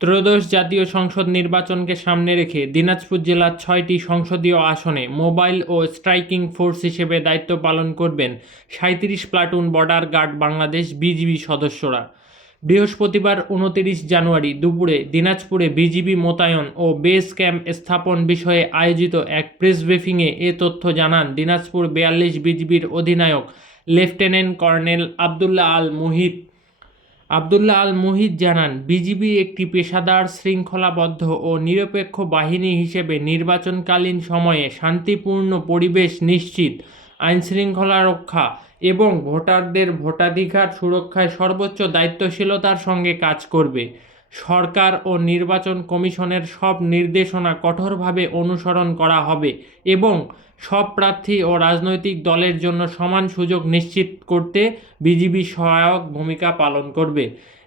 ত্রয়োদশ জাতীয় সংসদ নির্বাচনকে সামনে রেখে দিনাজপুর জেলার ৬টি সংসদীয় আসনে মোবাইল ও স্ট্রাইকিং ফোর্স হিসেবে দায়িত্ব পালন করবেন ৩৭ platoon border guard Bangladesh BGB সদস্যরা। বৃহস্পতিবার ২৯ জানুয়ারি দুপুরে দিনাজপুরে বিজিবি মোতায়েন ও বেস ক্যাম্প স্থাপন বিষয়ে আয়োজিত এক প্রেস ব্রিফিংয়ে এ তথ্য জানান দিনাজপুর ৪২ বিজিবির অধিনায়ক লেফটেন্যান্ট কর্নেল আবদুল্লাহ আল মুহিত জানান, বিজিবি একটি পেশাদার, শৃঙ্খলাবদ্ধ ও নিরপেক্ষ বাহিনী হিসেবে নির্বাচনকালীন সময়ে শান্তিপূর্ণ পরিবেশ নিশ্চিত, আইনশৃঙ্খলা রক্ষা এবং ভোটারদের ভোটাধিকার সুরক্ষায় সর্বোচ্চ দায়িত্বশীলতার সঙ্গে কাজ করবে। সরকার ও নির্বাচন কমিশনের সব নির্দেশনা কঠোরভাবে অনুসরণ করা হবে এবং সব প্রার্থী ও রাজনৈতিক দলের জন্য সমান সুযোগ নিশ্চিত করতে বিজিবি সহায়ক ভূমিকা পালন করবে।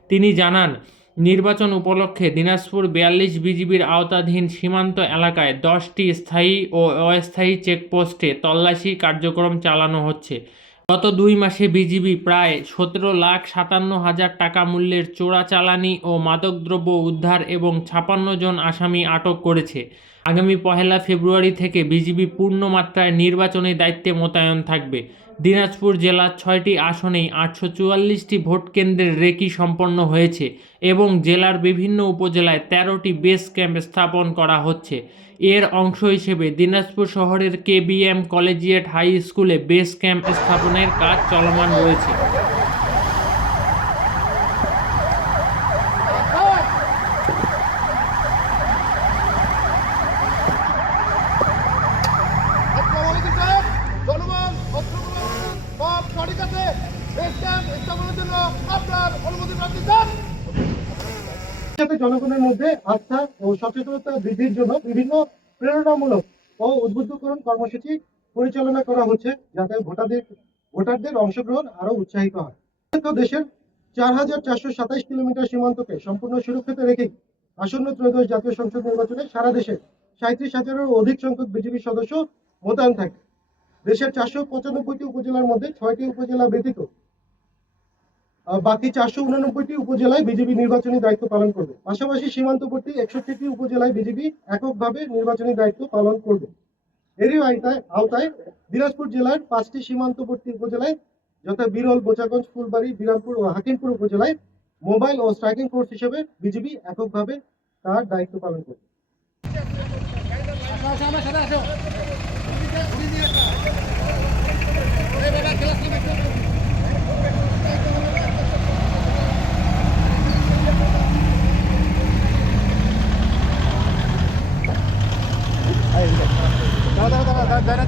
তিনি জানান, নির্বাচন উপলক্ষে দিনাজপুর ৪২ বিজিবির আওতাধীন সীমান্ত এলাকায় 10টি স্থায়ী ও অস্থায়ী চেকপোস্টে তল্লাশি কার্যক্রম চালানো হচ্ছে। গত ২ মাসে বিজিবি প্রায় ১৭,৫৭,০০০ টাকা মূল্যের চোরাচালানি ও মাদকদ্রব্য উদ্ধার এবং ৫৬ জন আসামি আটক করেছে। আগামী ১লা ফেব্রুয়ারি থেকে বিজিবি পূর্ণমাত্রায় নির্বাচনী দায়িত্বে মোতায়েন থাকবে। দিনাজপুর জেলার ৬টি আসনেই ৮৪৪টি ভোটকেন্দ্রের রেকি সম্পন্ন হয়েছে এবং জেলার বিভিন্ন উপজেলায় ১৩টি বেস ক্যাম্প স্থাপন করা হচ্ছে। এর অংশ হিসেবে দিনাজপুর শহরের কেবিএম কলেজিয়েট হাই স্কুলে বেস ক্যাম্প স্থাপনের কাজ চলমান রয়েছে। জনগণের মধ্যে আস্থা ও সচেতনতা বৃদ্ধির জন্য বিভিন্ন প্রেরণামূলক ও উদ্বুদ্ধকরণ কর্মসূচি পরিচালনা করা হচ্ছে, যাতে ভোটারদের অংশগ্রহণ আরো উৎসাহিত হয়। দেশের ৪,৪২৭ কিলোমিটার সীমান্তকে সম্পূর্ণ সুরক্ষিত রেখে আসন্ন ত্রয়োদশ জাতীয় সংসদ নির্বাচনে সারা দেশে ৩৭,০০০-এরও অধিক সংখ্যক বিজিবি সদস্য মোতায়েন থাকে। দেশের ৪৯৫টি উপজেলার মধ্যে ৬টি উপজেলা ব্যতীত বাকি ৪৮৯টি উপজেলায় বিজিবি নির্বাচনী দায়িত্ব পালন করবে। পাশাপাশি সীমান্তবর্তী ৬১টি উপজেলায় বিজিবি এককভাবে নির্বাচনী দায়িত্ব পালন করবে। এরই আওতায় দিনাজপুর জেলার 5টি সীমান্তবর্তী উপজেলায় যথা বিরল, বোচাগঞ্জ, ফুলবাড়ী, বিরামপুর ও হাকিমপুর উপজেলায় মোবাইল ও স্ট্রাইকিং ফোর্স হিসেবে বিজিবি এককভাবে তার দায়িত্ব পালন করবে। দাঁড়া